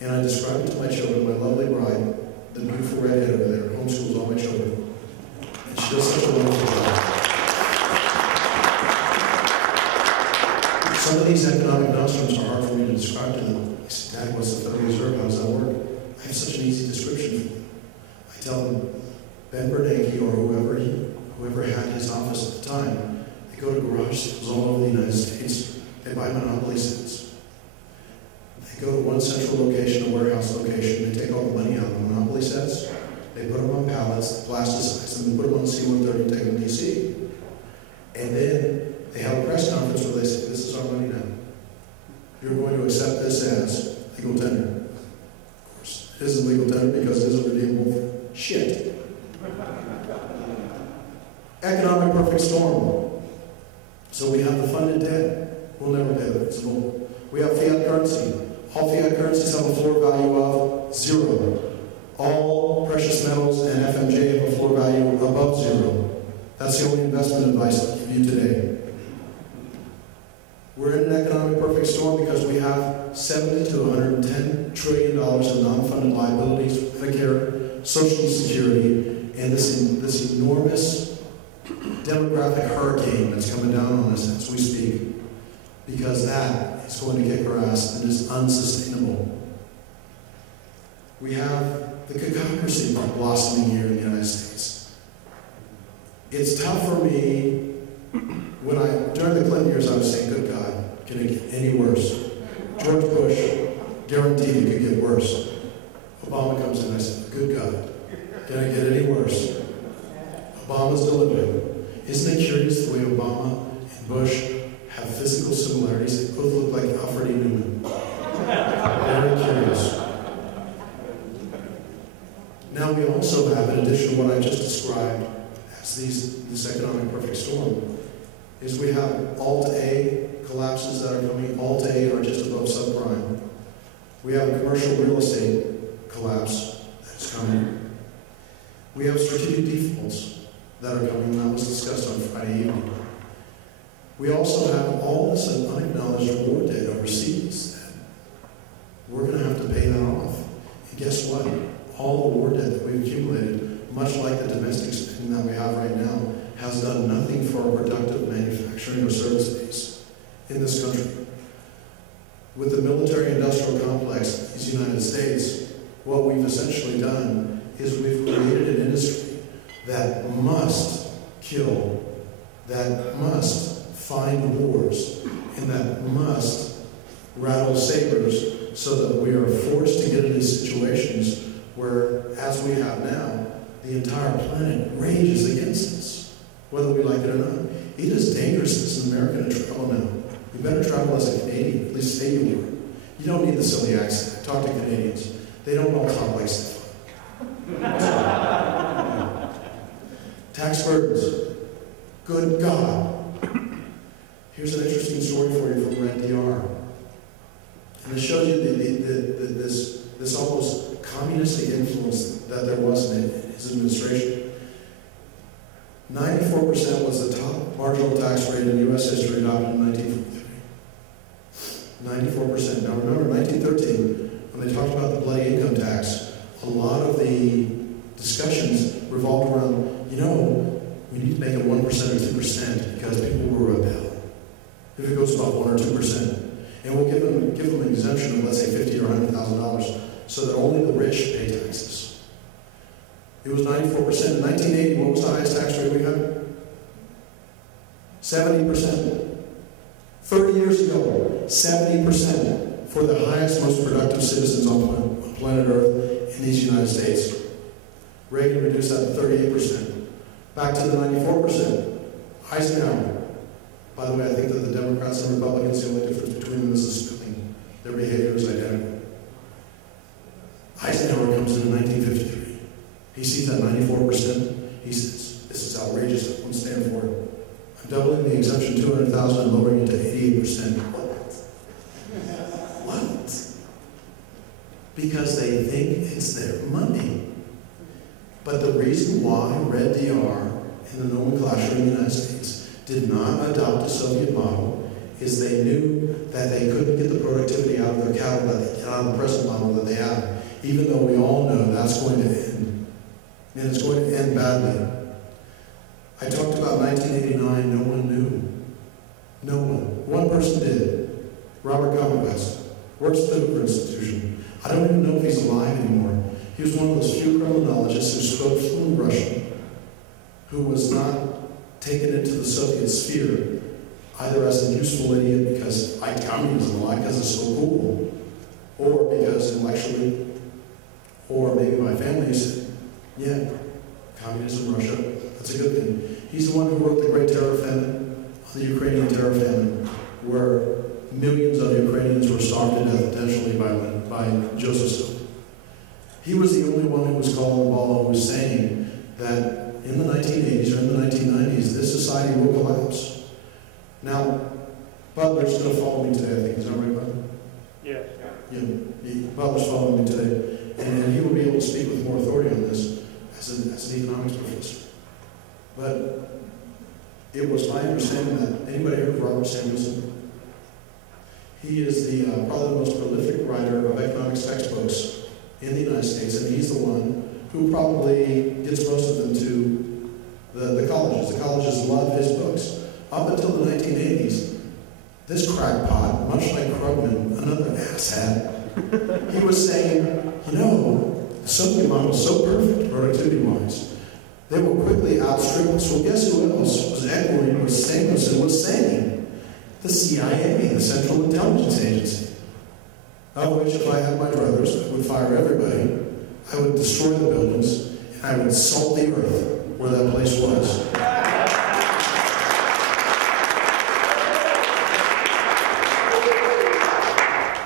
And I described it to my children, my lovely bride, the beautiful redhead over there, homeschools all my children. And she does such a wonderful job. Some of these economic nostrums are hard for me to describe to them. They say, Dad, what's the Federal Reserve? How does that work? I have such an easy description for them. I tell them, Ben Bernanke or whoever had his office at the time, they go to garage sales all over the United States. They buy monopoly sets. They go to one central location, a warehouse location. They take all the money out of the monopoly sets. They put them on pallets, plasticize them, and put them on C-130 and take them to DC. And then they have a press conference where they say, this is our money now. You're going to accept this as legal tender. Of course, it isn't legal tender because it isn't redeemable shit. Economic perfect storm. So we have the funded debt. We'll never pay the principal. We have fiat currency. All fiat currencies have a floor value of 0. All precious metals and FMJ have a floor value above 0. That's the only investment advice I'll give you today. We're in an economic perfect storm because we have $70 to $110 trillion in non-funded liabilities, Medicare, Social Security, and this enormous demographic hurricane that's coming down on us as we speak, because that is going to kick our ass and is unsustainable. We have the cacocracy blossoming here in the United States. It's tough for me during the Clinton years, I was saying, good God, can it get any worse? George Bush guaranteed it could get worse. Obama comes in and I said, good God, can it get any worse? Obama's delivering. Isn't it curious the way Obama and Bush have physical similarities? They both look like Alfred E. Newman. Very curious. Now we also have, in addition to what I just described as this economic perfect storm, is we have Alt-A collapses that are coming. Alt-A are just above subprime. We have a commercial real estate collapse that's coming. We have strategic defaults that are coming, and that was discussed on Friday evening. We also have all this unacknowledged war debt overseas that we're going to have to pay that off. And guess what? All the war debt that we've accumulated, much like the domestic spending that we have right now, has done nothing for our productive manufacturing or service base in this country. With the military-industrial complex in these United States, what we've essentially done is we've created an industry that must kill, that must find wars, and that must rattle sabers so that we are forced to get into situations where, as we have now, the entire planet rages against us, whether we like it or not. It is dangerous as an American to travel now. You better travel as a Canadian, at least say you were. You don't need the silly accent. Talk to Canadians. They don't know complex stuff. Tax burdens. Good God. Here's an interesting story for you from Red DR. And it shows you this almost communistic influence that there was in his administration. 94% was the top marginal tax rate in U.S. history adopted in 1943. 94%. Now remember, 1913, when they talked about the bloody income tax, a lot of the discussions revolved around, we need to make it 1% or 2% because people will rebel if it goes above 1 or 2%. And we'll give them an exemption of, let's say, $50,000 or $100,000 so that only the rich pay taxes. It was 94%. In 1980, what was the highest tax rate we had? 70%. 30 years ago, 70% for the highest, most productive citizens on planet Earth in these United States. Reagan reduced that to 38%. Back to the 94%. Eisenhower. By the way, I think that the Democrats and Republicans, the only difference between them is the spelling. Their behavior is identical. Eisenhower comes in 1953. He sees that 94%. He says, this is outrageous. I won't stand for it. I'm doubling the exemption 200,000 and lowering it to 88%. What? Because they think it's their money. But the reason why Red DR and the nomenclature in the United States did not adopt a Soviet model is they knew that they couldn't get the productivity out of their cattle that they get out of the present model that they have, even though we all know that's going to end. And it's going to end badly. I talked about 1989, no one knew. No one. One person did. Robert Gomez, works at the Buppert Institution. I don't even know if he's alive anymore. He was one of those few criminologists who spoke fluent Russian, who was not taken into the Soviet sphere, either as a useful idiot because I communism a lot because it's so cool, or because intellectually, or maybe my family said, yeah, communism, Russia, that's a good thing. He's the one who wrote the Great Terror Famine, the Ukrainian Terror Famine, where millions of Ukrainians were starved to death potentially by Joseph Stalin. He was the only one who was calling the ball, who was saying that in the 1980s or in the 1990s, this society will collapse. Now, Butler's going to follow me today, I think. Is that right, Butler? Yeah. Butler's following me today. And he will be able to speak with more authority on this as an economics professor. But it was my understanding that, anybody heard of Robert Samuelson? He is probably the most prolific writer of economics textbooks in the United States, and he's the one who probably gets most of them to the colleges. The colleges love his books. Up until the 1980s, this crackpot, much like Krugman, another asshat, he was saying, you know, the Soviet model is so perfect, productivity-wise, they will quickly outstrip us. Well, guess who else was echoing what Samuelson was saying? The CIA, the Central Intelligence Agency. Of which, if I had my druthers, I would fire everybody, I would destroy the buildings, and I would salt the earth where that place was.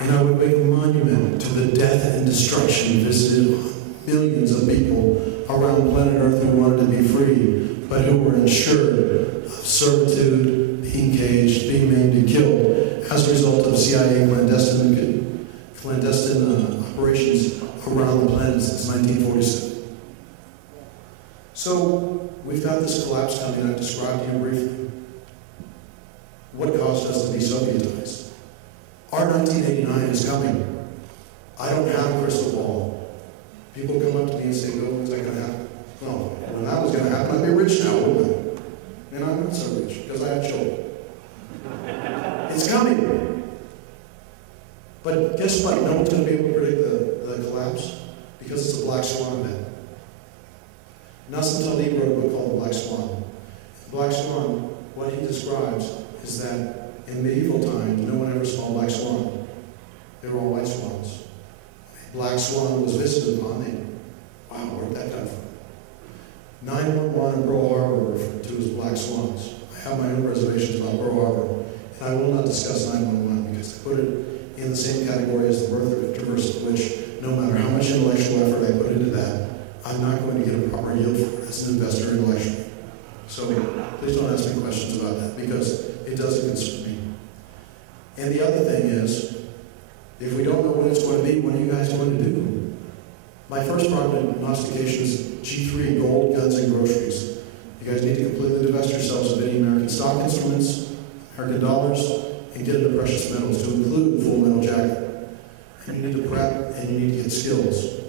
And I would make a monument to the death and destruction visited on millions of people around planet Earth who wanted to be free, but who were ensured of servitude, being caged, being maimed and killed as a result of CIA clandestine operations around the planet since 1947. So we've got this collapse coming. I've described to you briefly what caused us to be Sovietized. Our 1989 is coming. I don't have a crystal ball. People come up to me and say, "Oh, is that going to happen?" No. When that was going to happen, I'd be rich now, wouldn't I? And I'm not so rich because I have children. It's coming. But guess what? No one's going to be able to predict the collapse because it's a black swan event. Nassim Taleb wrote a book called The Black Swan. The Black Swan, what he describes is that in medieval times, no one ever saw a black swan. They were all white swans. A black swan was visited upon. Wow, where'd that come from? 911 in Pearl Harbor were referred to as black swans. I have my own reservations about Pearl Harbor, and I will not discuss 911 because I put it in the same category as the birth of controversy, which no matter how much intellectual effort I put into that, I'm not going to get a proper yield for it as an investor intellectually. So please don't ask me questions about that because it doesn't concern me. And the other thing is, if we don't know what it's going to be, what are you guys going to do? My first prognostication is G3, gold, guns, and groceries. You guys need to completely divest yourselves of any American stock instruments, American dollars, and get into precious metals, to include Full Metal Jacket. And you need to prep, and you need to get skills.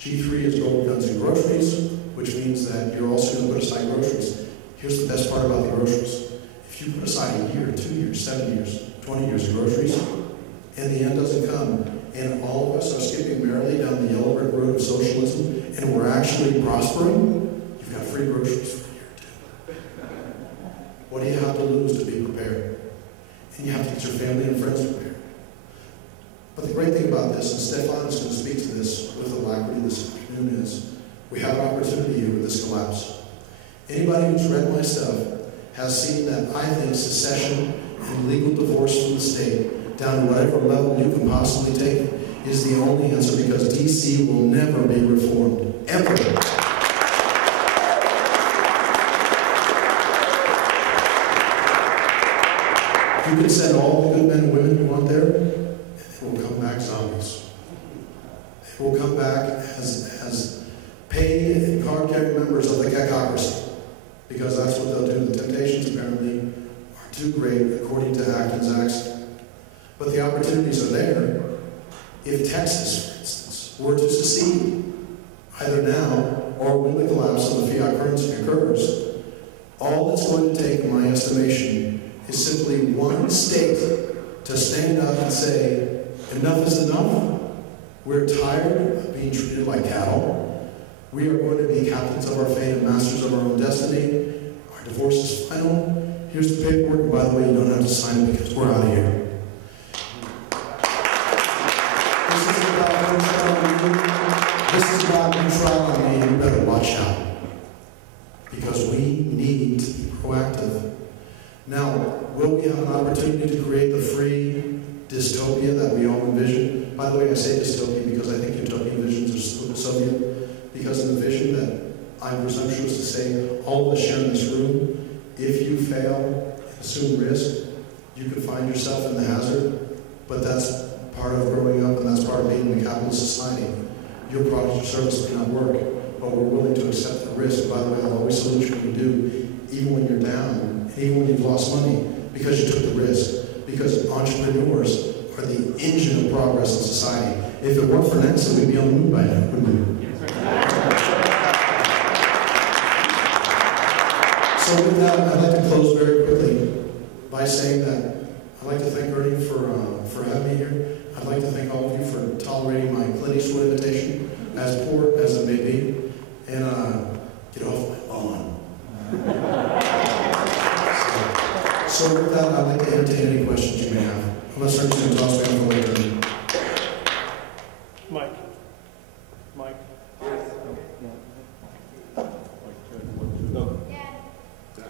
G3 is gold, guns, and groceries, which means that you're also going to put aside groceries. Here's the best part about the groceries. If you put aside a year, 2 years, 7 years, 20 years of groceries, and the end doesn't come, and all of us are skipping merrily down the yellow brick road of socialism, and we're actually prospering, you've got free groceries for a year or two. What do you have to lose to be prepared? And you have to get your family and friends prepared. But the great thing about this, and Stefan is going to speak to this with alacrity this afternoon, is we have an opportunity here with this collapse. Anybody who's read my stuff has seen that I think secession and legal divorce from the state, down to whatever level you can possibly take, is the only answer because D.C. will never be reformed. Ever. You can send all the good men and women you want there, and they will come back zombies. They will come back as paid and card-carrying members of the cacocracy, because that's what they'll do. The temptations apparently are do great according to Acton's Acts. But the opportunities are there if Texas, for instance, were to secede, either now or when the collapse of the fiat currency occurs. All it's going to take, in my estimation, is simply one state to stand up and say, enough is enough. We're tired of being treated like cattle. We are going to be captains of our fate and masters of our own destiny. Our divorce is final. Here's the paperwork, and by the way, you don't have to sign it because we're out of here. This is about control on me. You better watch out. Because we need to be proactive. Now, will we have an opportunity to create the free dystopia that we all envision? By the way, I say dystopia because I think utopian visions are Soviet. Because in the vision that I'm presumptuous to say all of us share in this room, if you fail and assume risk, you could find yourself in the hazard. But that's part of growing up, and that's part of being in a capitalist society. Your product or service may not work, but we're willing to accept the risk. By the way, I'll always salute you when you do, even when you're down, and even when you've lost money, because you took the risk. Because entrepreneurs are the engine of progress in society. If it weren't for Nancy, we'd be on the moon by now, wouldn't we? So with that, I'd like to close very quickly by saying that I'd like to thank Ernie for having me here. I'd like to thank all of you for tolerating my Clint Eastwood invitation, as poor as it may be, and get off my lawn. So with that, I'd like to entertain any questions you may have. Unless I'm just going to toss me on the later. Mike. Mike.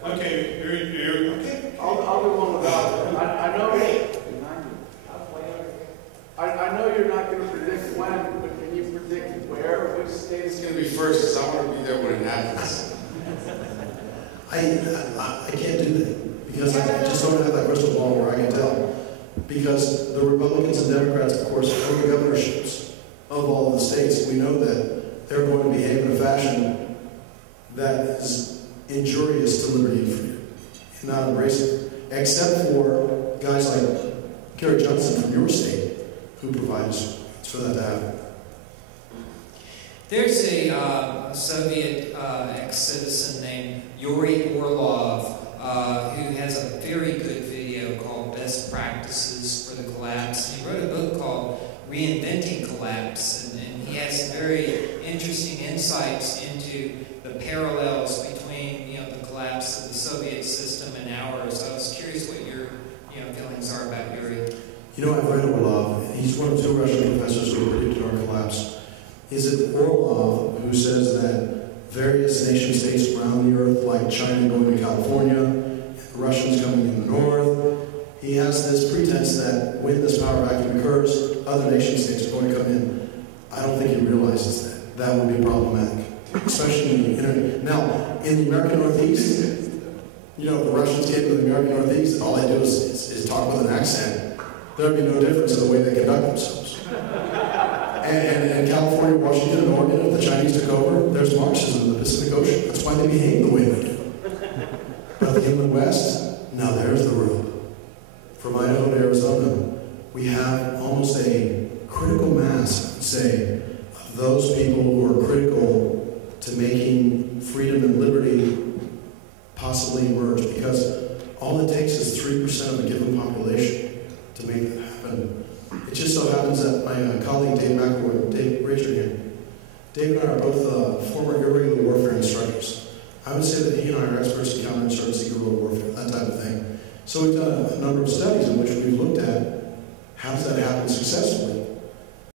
Okay, you're okay. I'll do one without it. I know you're not going to predict when, but can you predict where, which state It's going to be first, because I want to be there when it happens. I can't do that, because I just don't have that crystal ball where I can tell. Because the Republicans and Democrats, of course, own the governorships of all of the states. We know that they're going to behave in a fashion that is injurious to liberty and freedom, and not embrace it, except for guys like Gary Johnson from your state, who provides for that to happen. There's a Soviet ex-citizen named Yuri Orlov who has a very good video called Best Practices for the Collapse. And he wrote a book called Reinventing Collapse, and he has some very interesting insights into the parallels between the collapse of the Soviet system and ours. I was curious what your feelings are about Yuri. I've read Orlov. He's one of two Russian professors who predicted our collapse. Is it Orlov who says that various nation states around the earth, like China going to California, and the Russians coming in the north, he has this pretense that when this power vacuum occurs, other nation states are going to come in. I don't think he realizes that. That would be problematic, especially in the internet. Now, in the American Northeast, the Russians came to the American Northeast, and all they do is talk with an accent. There would be no difference in the way they conduct themselves. And California, Washington, and Oregon, if the Chinese took over, there's Marxism in the Pacific Ocean. That's why they behave the way they do. But in the West, now there's the rub. From Idaho to Arizona, we have almost a critical mass, I would say, of those people who are critical to making freedom and liberty possibly emerge. Because all it takes is 3% of a given population to make that happen. It just so happens that my colleague Dave McElroy, Dave Richard here, Dave and I are both former irregular warfare instructors. I would say that he and I are experts in counterinsurgency, guerrilla warfare, that type of thing. So we've done a number of studies in which we've looked at how does that happen successfully.